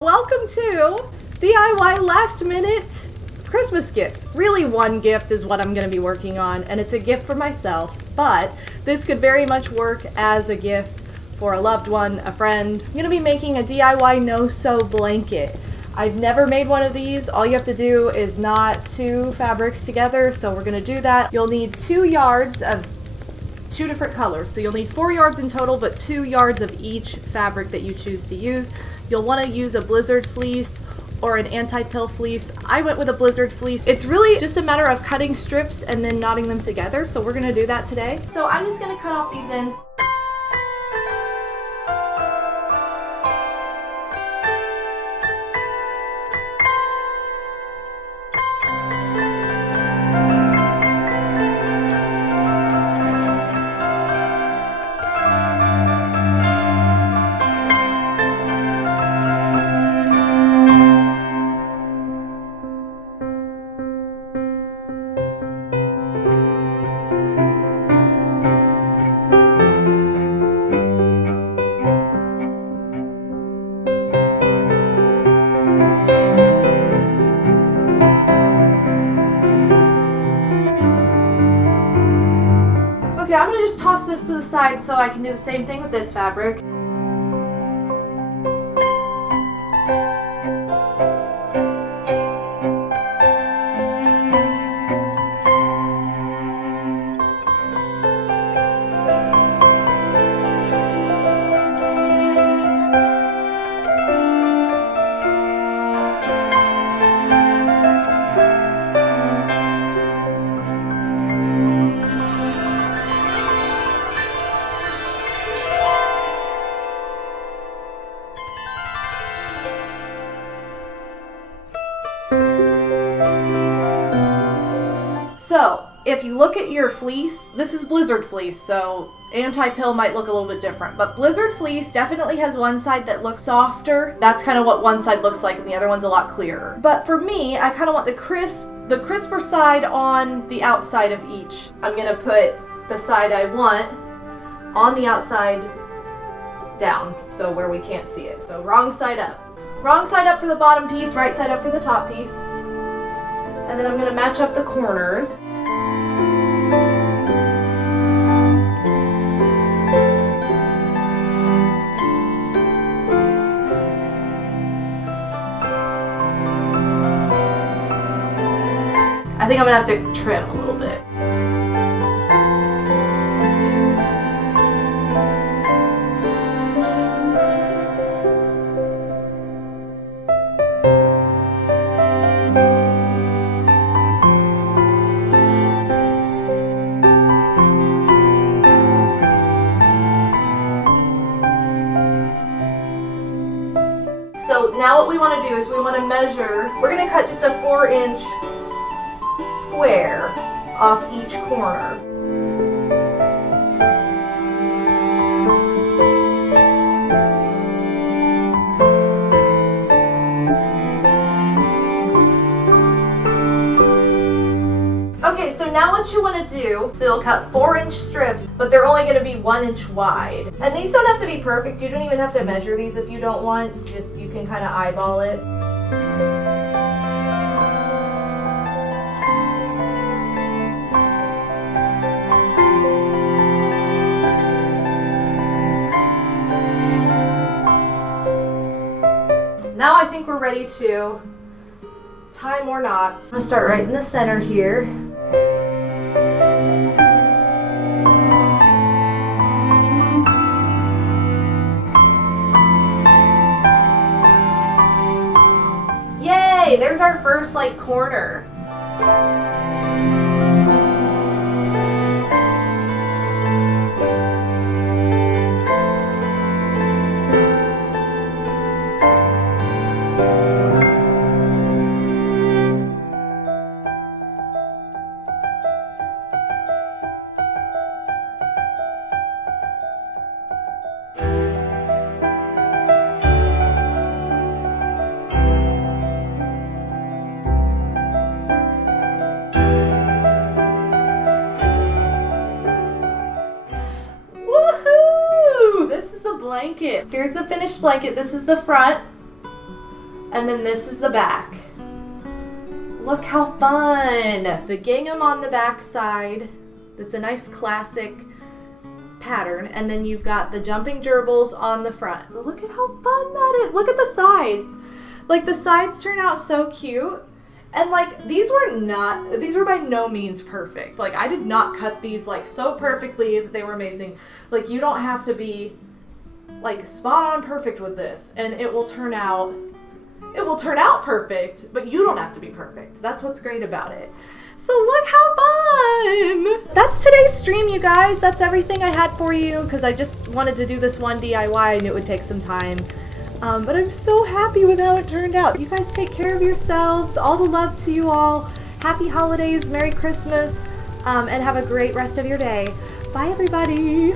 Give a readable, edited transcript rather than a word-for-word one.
Welcome to DIY last minute Christmas gifts. Really one gift is what I'm going to be working on, and it's a gift for myself, but this could very much work as a gift for a loved one, a friend. I'm going to be making a DIY no-sew blanket. I've never made one of these. All you have to do is knot two fabrics together, so we're going to do that. You'll need 2 yards of 2 different colors, so you'll need 4 yards in total, but 2 yards of each fabric that you choose to use. You'll want to use a blizzard fleece or an anti-pill fleece. I went with a blizzard fleece. It's really just a matter of cutting strips and then knotting them together, so we're going to do that today. So I'm just going to cut off these ends. Okay, I'm gonna just toss this to the side so I can do the same thing with this fabric. So, if you look at your fleece, this is blizzard fleece, so anti-pill might look a little bit different, but blizzard fleece definitely has one side that looks softer. That's kind of what one side looks like, and the other one's a lot clearer. But for me, I kind of want the crisper side on the outside of each. I'm gonna put the side I want on the outside down, so where we can't see it. So wrong side up. Wrong side up for the bottom piece, right side up for the top piece. And then I'm going to match up the corners. I think I'm going to have to trim a little bit. So now what we want to do is we want to measure, we're going to cut just a 4-inch square off each corner. Okay, so now what you want to do, so you'll cut 4-inch strips, but they're only going to be 1 inch wide. And these don't have to be perfect. You don't even have to measure these if you don't want. You can kind of eyeball it. Now I think we're ready to tie more knots. I'm going to start right in the center here. Yay! There's our first corner. blanket. Here's the finished blanket. This is the front. And then this is the back. Look how fun! The gingham on the back side. That's a nice classic pattern. And then you've got the jumping gerbils on the front. So look at how fun that is. Look at the sides. Like the sides turn out so cute. And like these were by no means perfect. Like I did not cut these like so perfectly that they were amazing. Like you don't have to be like spot on perfect with this, and it will turn out perfect, but you don't have to be perfect. That's what's great about it. So look how fun! That's today's stream, you guys. That's everything I had for you because I just wanted to do this one DIY. I knew it would take some time. But I'm so happy with how it turned out. You guys take care of yourselves. All the love to you all. Happy holidays, Merry Christmas, and have a great rest of your day. Bye, everybody.